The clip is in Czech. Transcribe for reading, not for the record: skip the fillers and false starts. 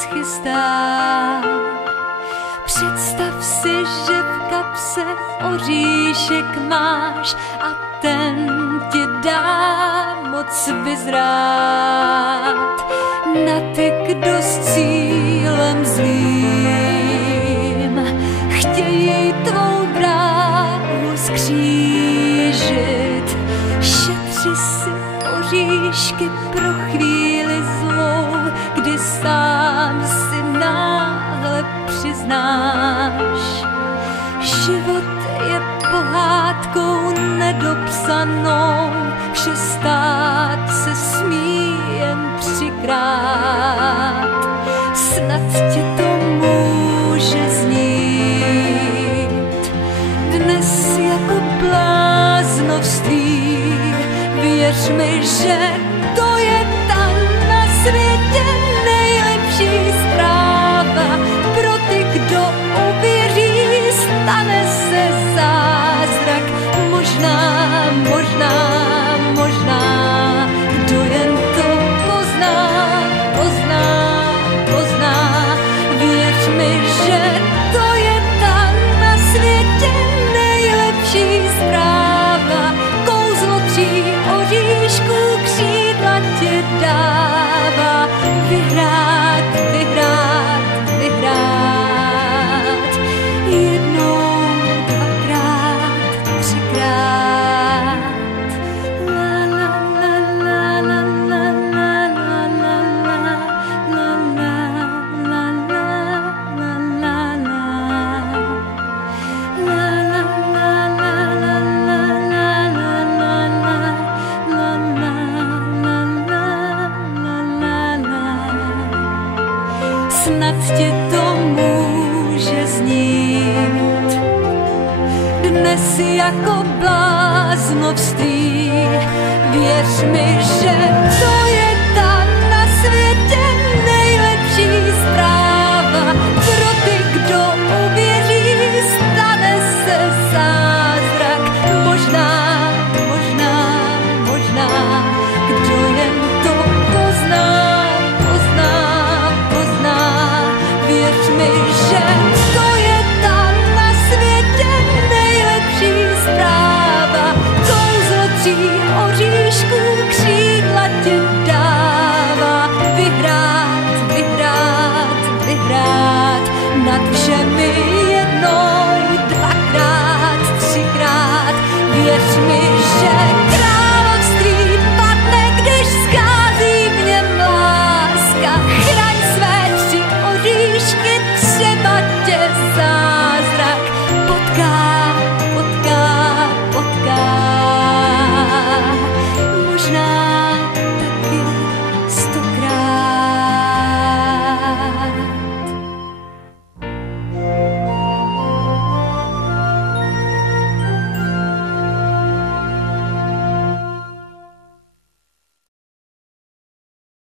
schystá. Představ si, že v kapse oříšek máš a ten ti dá moc vyzrát. Na ty, kdo s cílem zlým chtějí tvou dráhu skřížit. Šetři si oříšky pro chvíli zlou, kdy sám si náhle přiznáš. Život je pohádkou nedopsanou, že stát se smí jen třikrát. Snad tě to může znít dnes jako bláznovství. Věř mi, že to je ta na světě nejlepší zpráva. Pro ty, kdo uvěří, stane se zázrak. Možná, kdo jen to pozná. Věř mi, že to je ta na světě nejlepší zpráva. Kouzlo 3 oříšků křídla ti dává. Vyhrát. Jednou, dvakrát, třikrát. La la la la la la la la la la la snad tě to může znít dnes jako bláznovství. Věř mi, že to je ta na světě nejlepší zpráva. Pro ty, kdo uvěří, stane se zázrak. Možná, kdo jen to pozná. Věř mi, že to je ta na světě nejlepší zpráva. Kouzlo 3 oříšků křídla ti dává. Vyhrát nad všemi jednou, dvakrát, třikrát. Věř mi, že